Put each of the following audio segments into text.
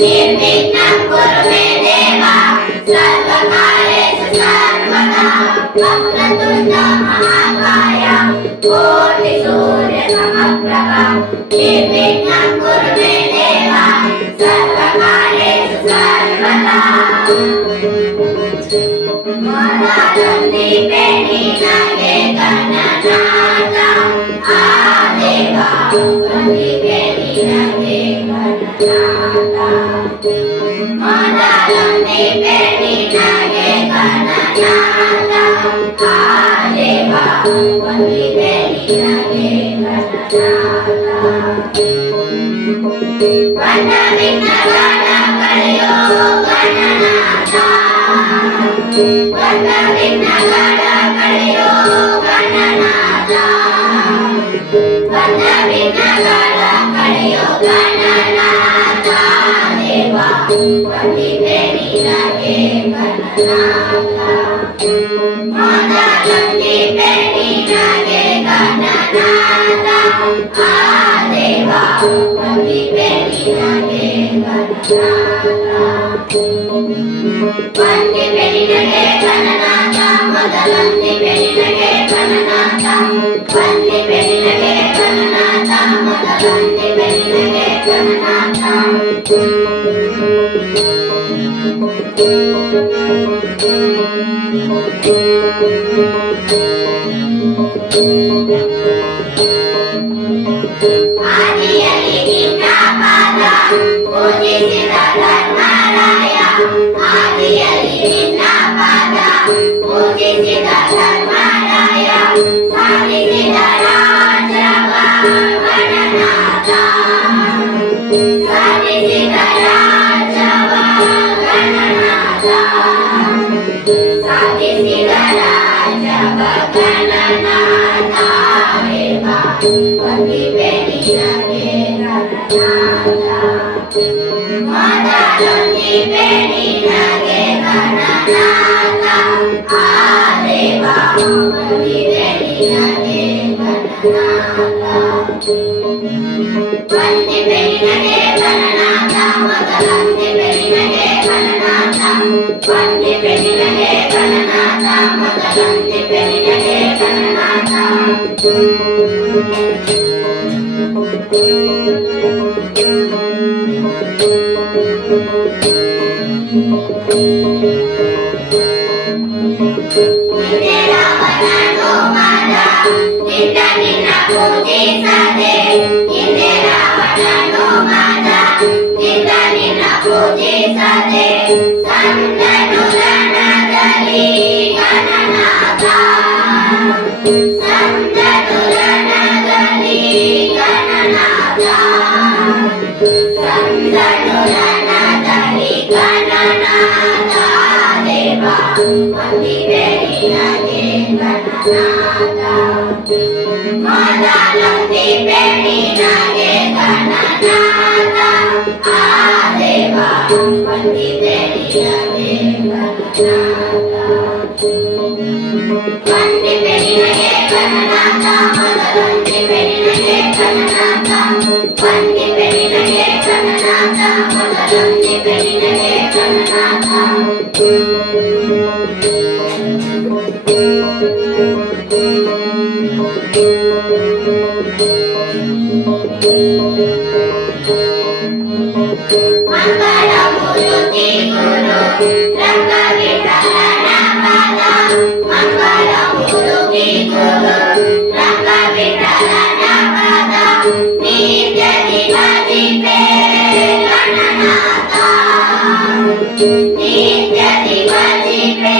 निर्विघ्नं कुरु मे देव सर्वकार्येषु सर्वदा वक्रतुण्ड महाकाय कोटिसूर्यसमप्रभा निर्विघ्नं कुरु मे देव सर्वकार्येषु सर्वदा मोदकदीपे निनगे गणनाथ आदेवा दीपे निनगे गणनाथ मोदकदीपे निनगे गणनाथ आदेवा दीपे निनगे गणनाथ वन्दविघ्नगण कळयो गणनाथ वन्दविघ्नगण कळयो गणनाथ वन्दविघ्नगण कळयो गणनाथ देवा वन्दिते निनगे गणनाथ मोदकदीपे निनगे गणनाथ आदेवा वन्दिते निनगे गणनाथ वन्दिते निनगे गणनाथ मोदकदीपे निनगे गणनाथ वन्दिते निनगे गणनाथ मोदकदीपे निनगे गणनाथ ಆದಿಯಲ್ಲಿ ನಿನ್ನ ಪಾದ ಪೂಜಿಸಿದ ಧರ್ಮರಾಯ ಆದಿಯಲ್ಲಿ ನಿನ್ನ ಪಾದ ಪೂಜಿಸಿದ ಧರ್ಮರಾಯ ಸಾಧಿಸಿದ ರಾಜವ ಗಣನಾಥ ಸಾಧಿಸಿದ ರಾಜವ ಗಣನಾಥ ಸಾಧಿಸಿದ ರಾಜವ ಗಣನಾಥ वन्दिते निनगे गणनाथ मोदकदीपे निनगे गणनाथ आदेवा वन्दिते निनगे गणनाथ वन्दिते निनगे गणनाथ मोदकदीपे निनगे गणनाथ वन्दिते निनगे गणनाथ मोदकदीपे निनगे गणनाथ पूजिसದೆ ಹಿಂದೆ ರಾವಣನು ಮಾದ ನಿನ್ನ ನಿನ್ನ ಪೂಜಿಸದೆ ಸಂತನು ರಣದಲ್ಲಿ ಗಣನಾಥ ಸಂತನು ರಣದಲ್ಲಿ ಗಣನಾಥ ಸಂತನು ರಣದಲ್ಲಿ ಗಣನಾಥ ದೇವ ವನ್ದಿತೆ ನಿನಗೆ ಗಣನಾಥ मोदकदीपे निनगे गणनाथ आदेवा वन्दिते निनगे गणनाथ वन्दिते निनगे गणनाथ मोदकदीपे निनगे गणनाथ वन्दिते निनगे गणनाथ मोदकदीपे निनगे गणनाथ मंगलमूर्ति गुरु रंगविठलನ ಪಾದ मंगलमूर्ति गुरु रंगविठलನ ಪಾದ ನಿತ್ಯದಿ ಭಜಿಪೆ ಗಣನಾಥ ನಿತ್ಯದಿ ಭಜಿಪೆ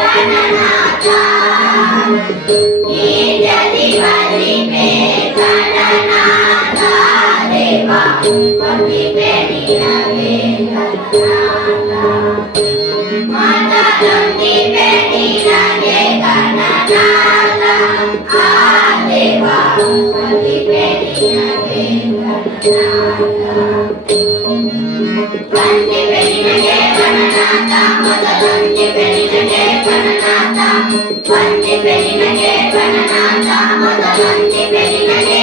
ಗಣನಾಥ ನಿತ್ಯದಿ ಭಜಿಪೆ ಗಣನಾಥ ದೇವ वन्दिते निनगे गणनाथ मोदकदीपे निनगे गणनाथ आदेवा वन्दिते निनगे गणनाथ वन्दिते निनगे गणनाथ मोदकदीपे निनगे गणनाथ वन्दिते निनगे गणनाथ मोदकदीपे निनगे